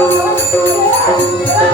Thank you.